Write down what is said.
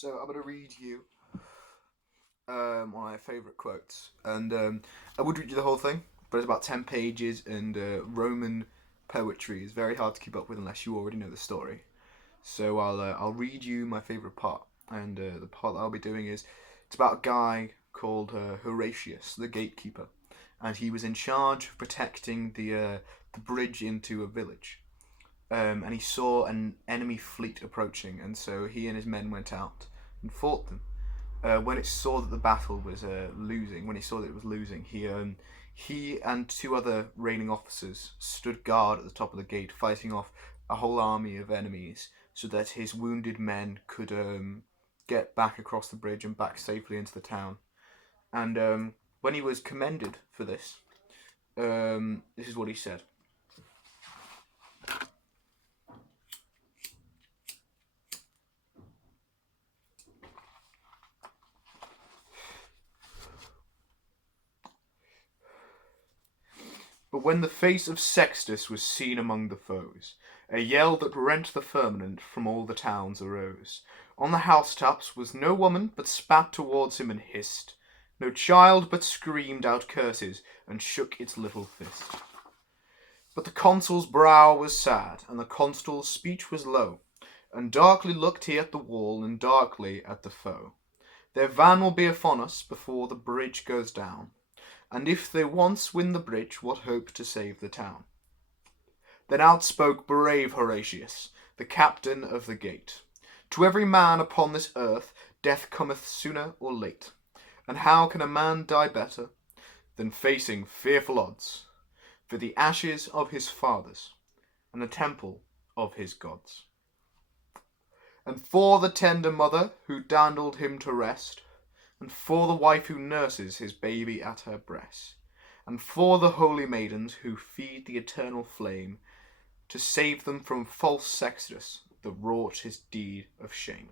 So I'm going to read you one of my favourite quotes, and I would read you the whole thing, but it's about 10 pages, and Roman poetry is very hard to keep up with unless you already know the story. So I'll read you my favourite part, and the part that I'll be doing is it's about a guy called Horatius, the gatekeeper, and he was in charge of protecting the bridge into a village. And he saw an enemy fleet approaching, and so he and his men went out and fought them. When it saw that the battle was losing, when he saw that it was losing, he and two other reigning officers stood guard at the top of the gate, fighting off a whole army of enemies, so that his wounded men could get back across the bridge and back safely into the town. And when he was commended for this, this is what he said. But when the face of Sextus was seen among the foes, a yell that rent the firmament from all the towns arose. On the housetops was no woman but spat towards him and hissed, no child but screamed out curses and shook its little fist. But the consul's brow was sad, and the constable's speech was low, and darkly looked he at the wall, and darkly at the foe. Their van will be upon us before the bridge goes down, and if they once win the bridge, what hope to save the town? Then outspoke brave Horatius, the captain of the gate. To every man upon this earth death cometh sooner or late, and how can a man die better than facing fearful odds for the ashes of his fathers and the temple of his gods? And for the tender mother who dandled him to rest, and for the wife who nurses his baby at her breast, and for the holy maidens who feed the eternal flame, to save them from false Sextus that wrought his deed of shame.